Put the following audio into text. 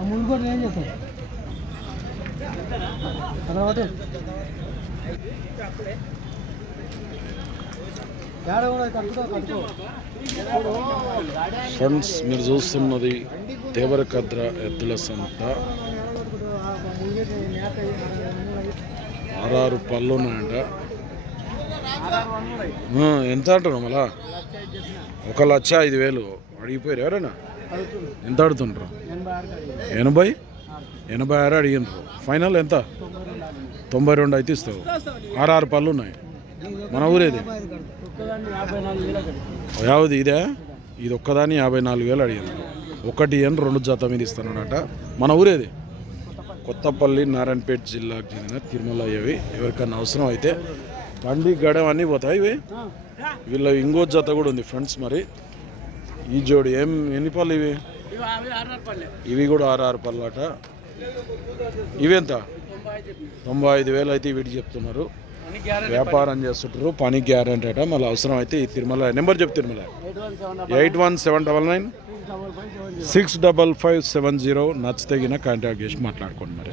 ఆ మూడు కోట్లు ఏం చేస్తారు తర్వాత. ఫ్రెండ్స్ మీరు చూస్తున్నది దేవరకద్ర ఎద్దుల సంత. ఆరారు పళ్ళు ఉన్నాయంట. ఎంత అంటున్నావు మళ్ళా? ఒక లక్ష ఐదు వేలు. అడిగిపోయారు ఎవరైనా? ఎంత అడుగుతుండ్రు? ఎనభై? ఎనభై ఆరు అడిగినారు ఫైనల్ ఎంత? తొంభై రెండు అయితే ఇస్తావు. ఆరు పళ్ళు ఉన్నాయి. మన ఊరేది యావది ఇదే? ఇది ఒక్కదాని యాభై నాలుగు వేలు అడిగాను ఒకటి అని రెండు జత మీద ఇస్తానన్నట. మన ఊరేది కొత్తపల్లి నారాయణపేట జిల్లాకు చెందిన తిరుమల అయ్యవి. ఎవరికన్నా అవసరం అయితే పండి గడం అన్నీ పోతాయి ఇవి. వీళ్ళ ఇంకో జత కూడా ఉంది ఫ్రెండ్స్ మరి. ఈ జోడి ఏం ఎన్ని పళ్ళు ఇవి? ఇవి కూడా ఆరు ఆరు పళ్ళు అట ఇవి ఎంత తొంభై ఐదు వేలు అయితే వీటికి చెప్తున్నారు. వ్యాపారం చేస్తుంటారు పని గ్యారంటీ అట. మళ్ళీ అవసరం అయితే ఈ తిరుమల నెంబర్ చెప్పు Tirumala. Eight one seven double nine six double five seven zero నచ్చితగిన contact చేసి మాట్లాడుకోండి మరి.